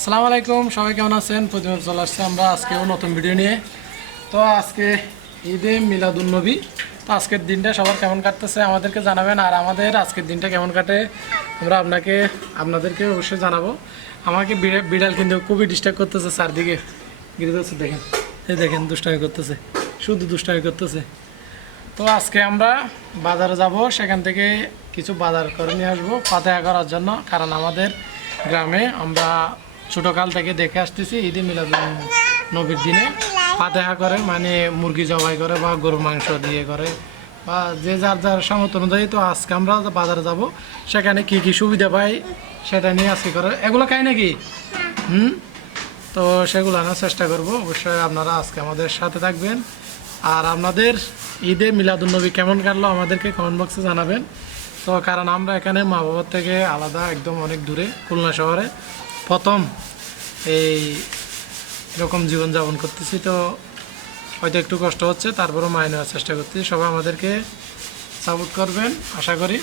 আসসালামু আলাইকুম, সবাই কেমন আছেন? প্রতিদিন চলে আসছে আমরা আজকেও নতুন ভিডিও নিয়ে। তো আজকে ঈদে মিলাদুন্নবী। তো আজকের দিনটা সবার কেমন কাটতেছে আমাদেরকে জানাবেন, আর আমাদের আজকের দিনটা কেমন কাটে আমরা আপনাদেরকে অবশ্যই জানাবো। আমাকে বিড়াল কিন্তু খুবই ডিস্টার্ব করতেছে, চারদিকে ঘিরে যাচ্ছে। দেখেন, এই দেখেন দুষ্টামি করতেছে, শুধু দুষ্টামি করতেছে। তো আজকে আমরা বাজারে যাব, সেখান থেকে কিছু বাজার করে নিয়ে আসবো ফাতেহা করার জন্য। কারণ আমাদের গ্রামে আমরা ছোটোকাল থেকে দেখে আসতেছি ঈদে মিলাদুন নবীর দিনে ফাতেহা করে, মানে মুরগি জবাই করে বা গরুর মাংস দিয়ে করে, বা যে যার যার সামর্থ্য অনুযায়ী। তো আজকে আমরা বাজারে যাব, সেখানে কি কি সুবিধা পাই সেটা নিয়ে আজকে করে। এগুলো খাই নাকি? তো সেগুলো আনার চেষ্টা করব। অবশ্যই আপনারা আজকে আমাদের সাথে থাকবেন। আর আপনাদের ঈদে মিলাদুন্নবী কেমন কাটলো আমাদেরকে কমেন্ট বক্সে জানাবেন। তো কারণ আমরা এখানে মা বাবার থেকে আলাদা, একদম অনেক দূরে খুলনা শহরে প্রথম এই রকম জীবনযাপন করতেছি। তো হয়তো একটু কষ্ট হচ্ছে, তারপরেও মানিয়ে নেওয়ার চেষ্টা করতেছি। সবাই আমাদেরকে সাপোর্ট করবেন আশা করি।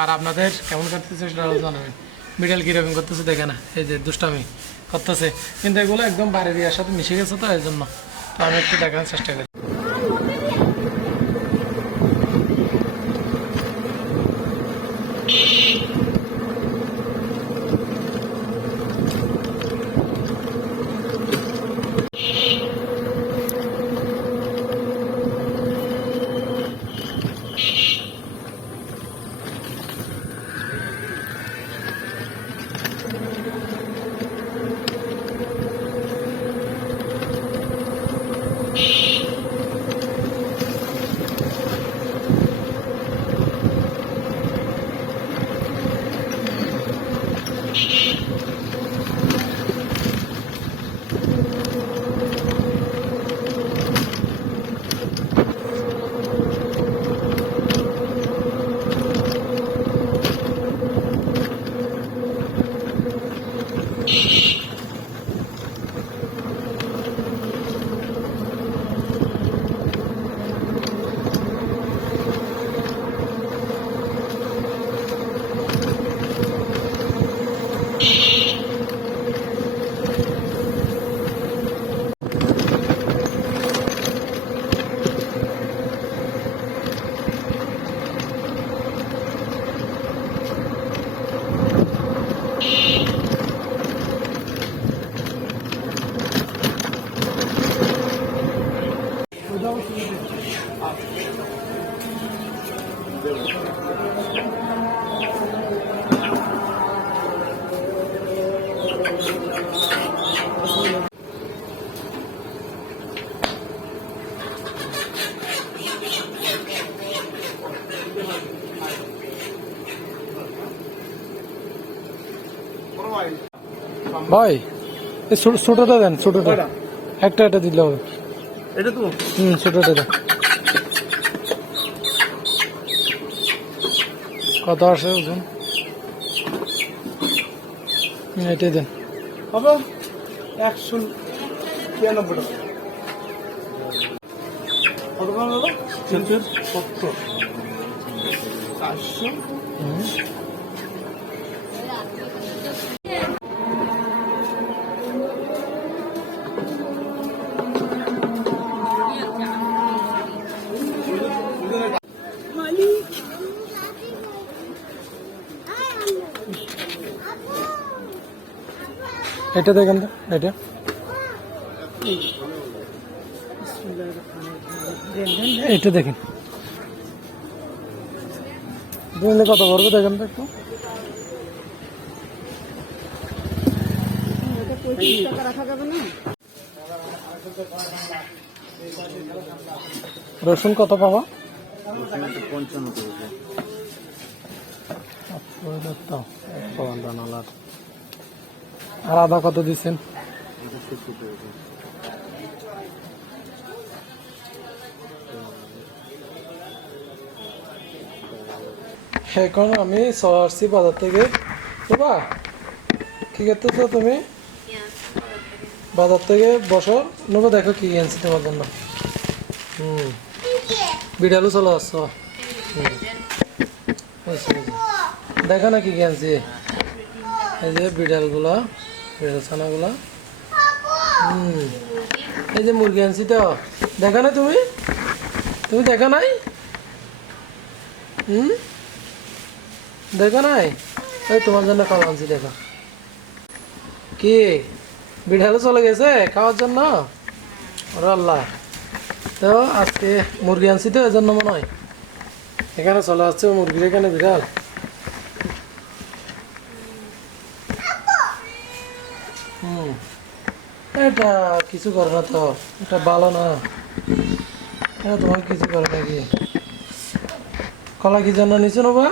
আর আপনাদের কেমন কাটতেছে সেটাও জানাবেন। বিড়াল কীরকম করতেছে দেখে না, এই যে দুষ্টামি করতেছে, কিন্তু এগুলো একদম বাড়ি দেওয়ার সাথে মিশে গেছে, তো এই জন্য তো আমি একটু দেখানোর চেষ্টা করি। ভাই এই ছোটটা দেন, ছোটটা একটা এটা দিলে হবে। এটা তো ছোটটা দেন। কত আসে ওজন? এটাই দেন। হবে 193 টাকা। কত দাম হলো? 70 400। এটা দেখেন তো, এটা এটা দেখেন দিলে কত পড়বে দেখেন তো একটু। রসুন কত পাবা? 55। আর আদা কত দিচ্ছেন? এখন আমি আসছি বাজার থেকে। বাবা কি করতেছো তুমি? বাজার থেকে বসো নেবো, দেখো কি আনছি তোমার জন্য। বিড়ালও চলে আসছো। দেখো না কি আনছি। এই যে বিড়ালগুলো পেঁয়াজ ছানাগুলা। এই যে মুরগি আনছি তো, দেখো না তুমি? তুমি দেখো নাই? দেখো নাই? এই তোমার জন্য খাওয়া আনছি, দেখো। কি বিড়ালে চলে গেছে খাওয়ার জন্য? ওরে আল্লাহ! তো আজকে মুরগি আনছি তো, এজন্য মনে হয় এখানে চলে আসছে মুরগির এখানে বিড়াল। এটা কিছু করে না তো, এটা ভালো না, এটা তোমার কিছু করে নাকি? কলা কি জন্য নিচে নেবা?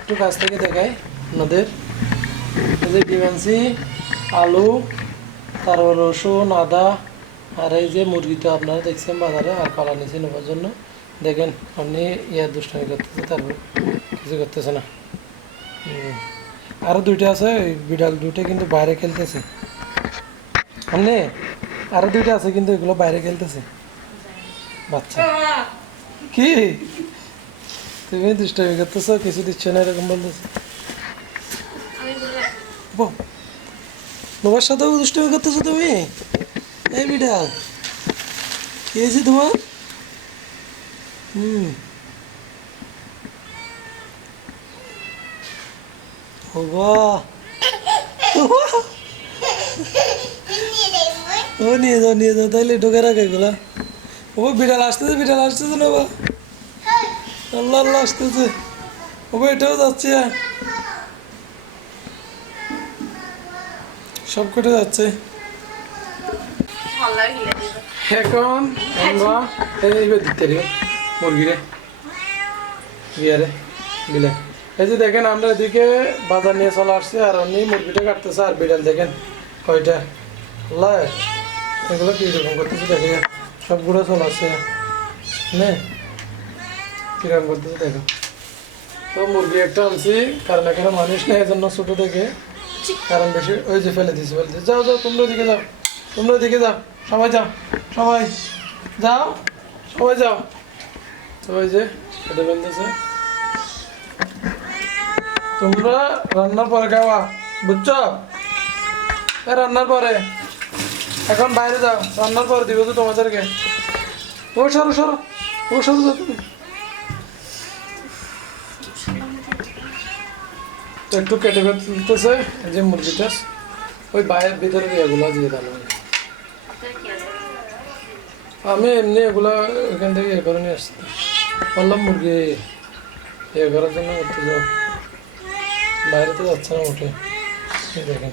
একটু কাছ থেকে দেখাই আপনাদের। এই যে ডিম আনছি, আলু, তারপর রসুন, আদা, আর এই যে মুরগি তো আপনারা দেখছেন বাজারে, আর কলা নিচে নেবার জন্য। দেখেন আপনি দুষ্টামি করতেছে, তারপর কিছু করতেছে না। আরও দুইটা আছে, বিড়াল দুইটা কিন্তু বাইরে খেলতেছে। আপনি আরো দুইটা আছে কিন্তু এগুলো বাইরে খেলতেছে বাচ্চা। কি তুমি দুষ্টামি করতেছো, কিছু দিচ্ছ না এরকম বলতেছে। তোমার সাথেও দুষ্টামি করতেছো তুমি? এই বিড়াল কি হয়েছে তোমার? ও নিয়ে যাও তাইলে ঢোকে রাখে এগুলা। ও বিড়াল আসতেছে না বা? আল্লাহ আল্লাহ আসতেছে। ও এটাও যাচ্ছে, সব কটে যাচ্ছে। এখন আমরা দিতে মুরগিরে বিয়ারে বিলে। এই যে দেখেন আমরা এদিকে বাজার নিয়ে চলে আসছি, আর উনি মুরগিটা কাটতেছে, আর বিড়াল দেখেন কয়টা। আল্লাহ এগুলো কীরকম করতেছে দেখে, সবগুলো চলে আসছে নে কিরকম করতেছে দেখো। তো মুরগি একটা আনছি, কারণ এখানে মানুষ নেই, এজন্য ছোটো দেখে, কারণ বেশি ওই যে ফেলে দিছি। যাও তোমরা ওইদিকে যাও, সবাই যাও, সবাই যাও। সবাই যে কেটে ফেলতেছে। তোমরা রান্নার পরে খাওয়া, বুঝছো? রান্নার পরে, এখন বাইরে যাও, রান্নার পরে দিব তো তোমাদেরকে। ও সরো যাও তুমি। তো একটু কেটে ফেলতেছে যে মুরগিটা, ওই বাইরের ভিতরে এগুলো দিয়ে দাম। আমি এমনি এগুলা ওইখান থেকে করে নিয়ে আসছি, বললাম মুরগি করার জন্য করতে যাও, বাইরে তো যাচ্ছে না উঠে। দেখেন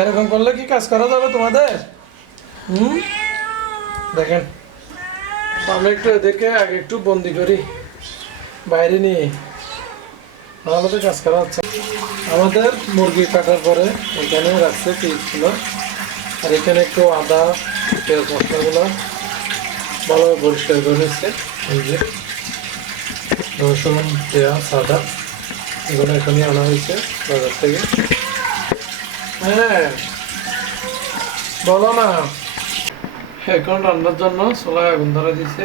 এরকম করলে কি কাজ করা যাবে তোমাদের? দেখেন আমি একটু এদেরকে আগে একটু বন্দি করি বাইরে নিয়ে, নাহলে তো কাজ করা হচ্ছে। আমাদের মুরগি কাটার পরে এখানে রাখছে পিসগুলো, আর এখানে একটু আদা, পেঁয়াজ মশলাগুলো ভালোভাবে পরিষ্কার করে নিচ্ছে। এই যে রসুন, পেঁয়াজ, আদা এগুলো এখানে আনা হয়েছে বাজার থেকে। হ্যাঁ বলো না। এখন রান্নার জন্য চুলায় আগুন ধরা দিছে,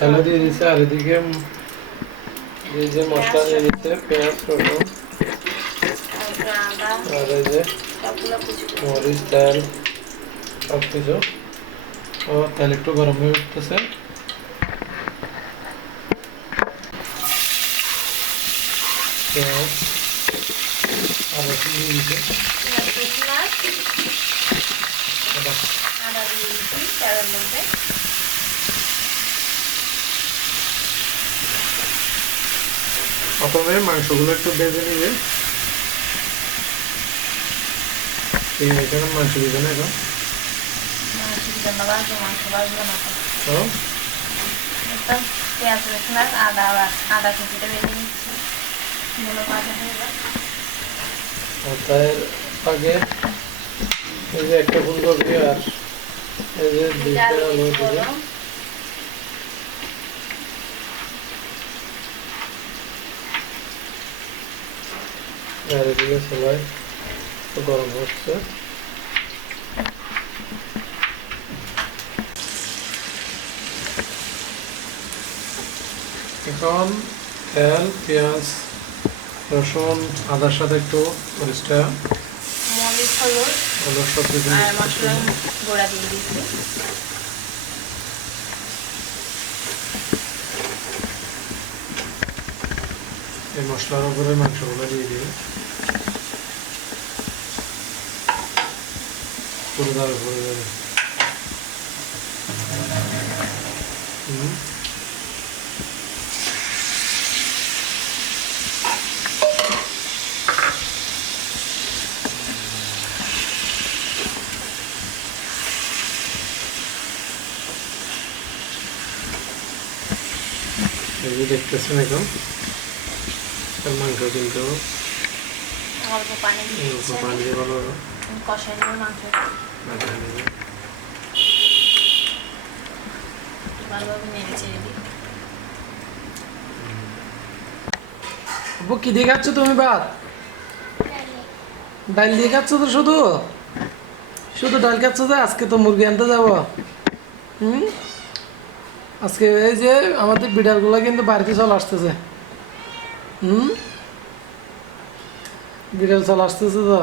তেল দিয়ে দিছে, আর এদিকে এই যে মশলা নিয়ে নিচ্ছে, পেঁয়াজ, রসুন, আর এই যে মরিচ, তেল সব কিছু। ও তেল একটু গরম হয়ে উঠতেছে, পেঁয়াজ আর রসুন দিয়ে দিচ্ছে, প্রথমে মাংসগুলো একটু ভেজে নিবে। এখানে মাংস দিবে না এখন, পেঁয়াজ রসুন আর আদা কুচিটা বেজে নিচ্ছি। তার আগে এই যে একটা ফুলকপি আর এই যে দুইটা আলু দিবে। আর এদিকে সবাই গরম হচ্ছে। এখন তেল, পেঁয়াজ, রসুন, আদার সাথে একটু মরিচটা, মরিচ, হলুদ হলুদ সব কিছু আর মশলা গুঁড়া দিয়ে দিচ্ছি। এই মশলার উপরে মাংসগুলো দিয়ে দিই, পুরো দাও পুরো দাও। এই যে দেখতেছেন এখন মাংস কিন্তু অল্প পানি দিয়ে অল্প দিচ্ছি পানি দিয়ে ভালো কষাই নেব মাংস, মাখিয়ে নেবে। ভালোভাবে নেড়ে চেড়ে দিই। আপু কি দিয়ে খাচ্ছ তুমি ভাত? ডাল দিয়ে খাচ্ছ তো শুধু শুধু ডাল খাচ্ছ? যে আজকে তো মুরগি আনতে যাব। আজকে এই যে আমাদের বিড়ালগুলো কিন্তু বাড়িতে চলে আসতেছে। বিড়াল চলে আসতেছে তো